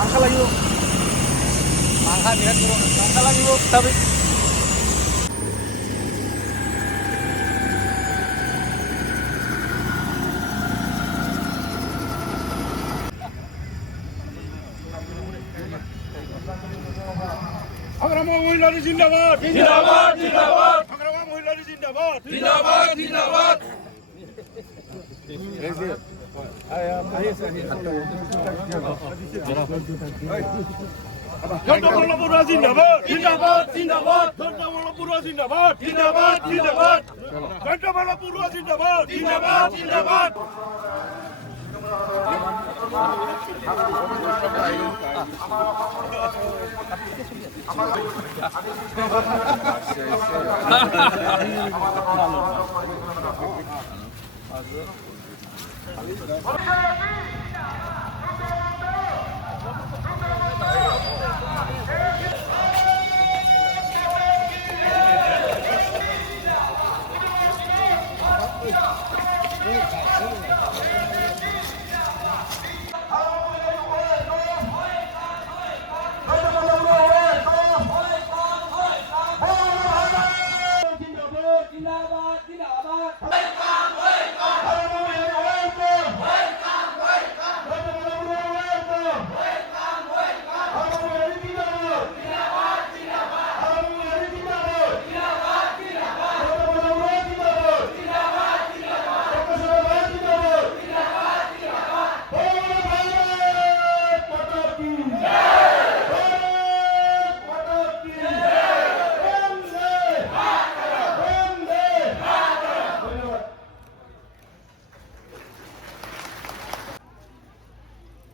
মাংস লাগিব মাংস লাগিব তবে সংগ্রামী মহিলারি জিন্দাবাদ জিন্দাবাদ জিন্দাবাদ সংগ্রামী মহিলারি জিন্দাবাদ জিন্দাবাদ জিন্দাবাদ ঘণ্টামল্লপুর জিন্দাবাদ জিন্দাবাদ জিন্দাবাদ ঘণ্টামল্লপুর জিন্দাবাদ জিন্দাবাদ জিন্দাবাদ ঘণ্টামল্লপুর জিন্দাবাদ জিন্দাবাদ জিন্দাবাদ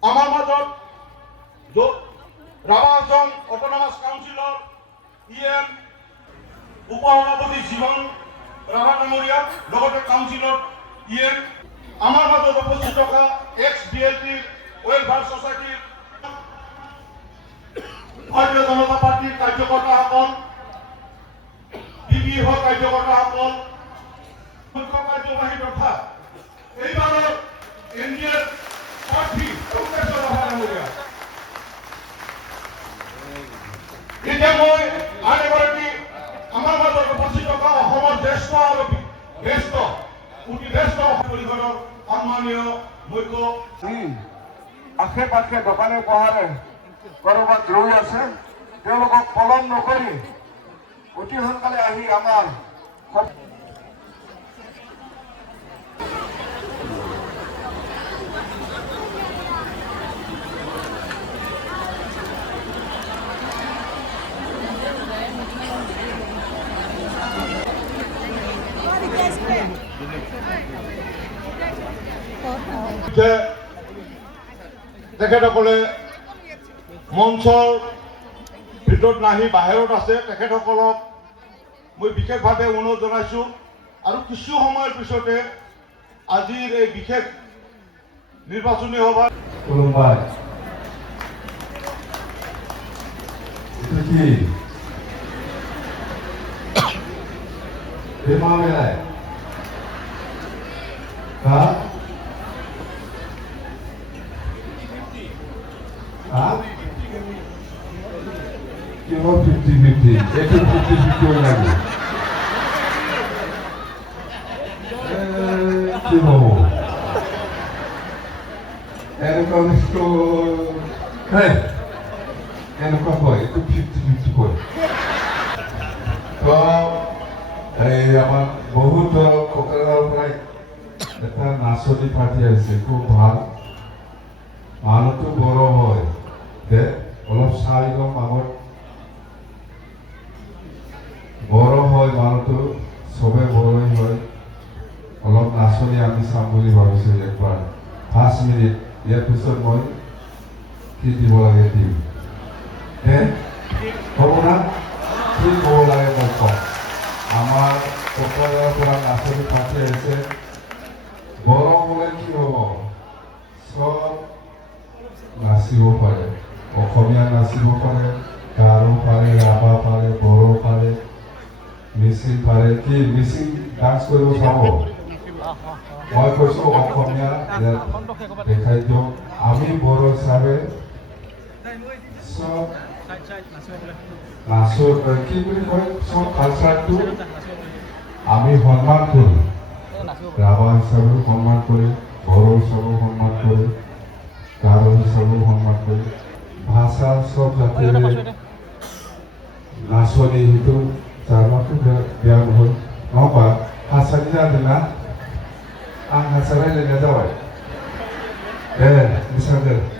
আমার মাজত রাভাজং অটোনমাস কাউন্সিলৰ ইএম উপসভাপতি জীৱন ৰাভা ডাঙৰীয়া লগতে কাউন্সিলৰ ইএম আমাৰ মাজত উপস্থিত থকা এক্স বিএলটিৰ ৱেলফেয়াৰ ছ'চাইটিৰ ভাৰতীয় জনতা পাৰ্টীৰ কাৰ্যকৰ্তাসকল বিবিএফৰ কাৰ্যকৰ্তাসকল মুখ্য কাৰ্যবাহী তথা এইবাৰৰ এনডিএৰ প্ৰাৰ্থী প্ৰফেচৰ ৰাভা ডাঙৰীয়া এতিয়া মই আন এগৰাকী আমাৰ মাজত উপস্থিত থকা অসমৰ জ্যেষ্ঠ আৰু জ্যেষ্ঠ পৰিষদৰ সন্মানীয় মুখ্য আশে পাশে দোকানে পোহাৰে কৰবাত ৰৈ আছে তেওঁলোকক পলম নকৰি অতি সোনকালে আহি আমাৰ তেখেতসকলে মঞ্চৰ ভিতৰত নাহি বাহিৰত আছে তেখেতসকলক মই বিশেষভাৱে অনুৰোধ জনাইছোঁ আৰু কিছু সময়ৰ পিছতে আজিৰ এই বিশেষ নিৰ্বাচনী সভাত খুলুমবাই itu কি Terima kasih. Hah? Hah? Cuma 50-50. Itu 50-50 lagi. Cuma. Kalau itu, hey, kalau apa? Itu 50-50 pun. এই আমার বহুত কোকরাঝার প্রায় একটা নাচনি পার্টি আছে খুব ভাল মানুহটো বড় হয় যে অলপ চাই লম আগত বড় হয় মানুহটো চবে বড়ই হয় অলপ নাচনি আমি চাম বুলি ভাবিছোঁ একবাৰ 5 মিনিট ইয়াৰ পিছত মই কি দিব লাগে দিম হ'ব না কি ক'ব লাগে মই কম আমার কোকরাঝার পৰা নাচনি পাতি আছে বড় হলে কি হব সব নাচিব পাৰে অসমীয়া নাচিব পাৰে গাৰো পাৰে ৰাভা পাৰে বড়ো পাৰে মিচিং পাৰে কি মিচিং ডান্স কৰিব চাব মই কৈছোঁ অসমীয়া দেখাই দিয়ক আমি বড়ো হিচাপে চব নাচৰ কি বুলি কয় চব কালচাৰটো আমি সন্মান কৰোঁ ৰাভা হিচাপেও সন্মান কৰে বড়ো হিচাপেও সন্মান কৰে গাৰো হিচাপেও সন্মান কৰে ভাষা চব জাতিৰে নাচনি সেইটো জাৰ্মানটো বেয়া নহ'ল नङाबा हासारि जादोंना आं हासार रायलायनाया जाबाय दे मोसादो